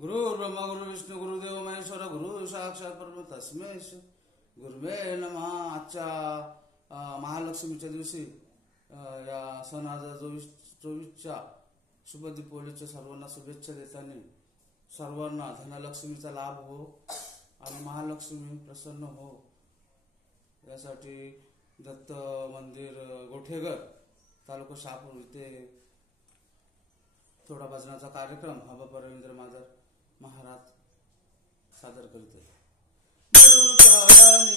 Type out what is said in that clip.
गुरु ब्रह्मा गुरु विष्णू गुरुदेव महेश्वर गुरु साक्षात परब्रह्म तस्मै श्री गुरुवे नमः. आजच्या महालक्ष्मीच्या दिवशी या सन 2024च्या शुभ दीपावलीच्या सर्वांना शुभेच्छा देताना सर्वांना धनलक्ष्मीचा लाभ हो आणि महालक्ष्मी प्रसन्न हो यासाठी दत्त मंदिर गोठेघर तालुका शहापूर इथे थोडा भजनाचा कार्यक्रम हवा रवींद्र मादर महाराज सादर करते. गुरु चरणी